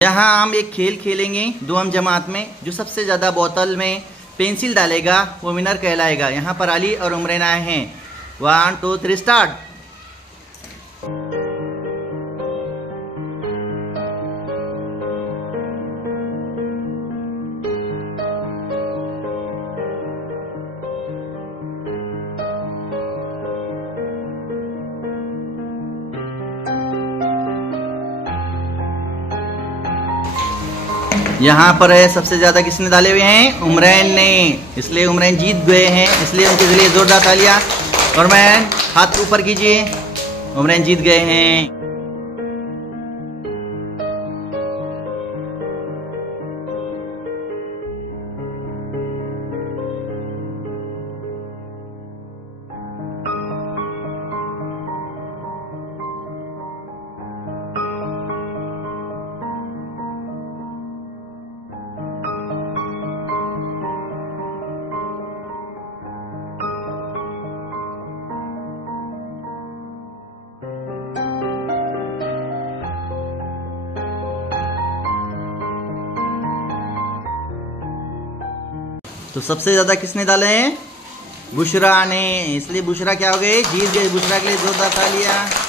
यहाँ हम एक खेल खेलेंगे दो हम जमात में। जो सबसे ज्यादा बोतल में पेंसिल डालेगा वो विनर कहलाएगा। यहाँ पर अली और उमरैन आए हैं। 1 2 3 स्टार्ट। यहाँ पर है सबसे ज्यादा किसने डाले हुए हैं? उमरैन ने। इसलिए उमरैन जीत गए हैं, इसलिए उनके लिए जोरदार तालियां। उमरैन हाथ ऊपर कीजिए। उमरैन जीत गए हैं। तो सबसे ज्यादा किसने डाले हैं? बुशरा ने। इसलिए बुशरा क्या हो गए? जीत गए। बुशरा के लिए जोरदार तालियां।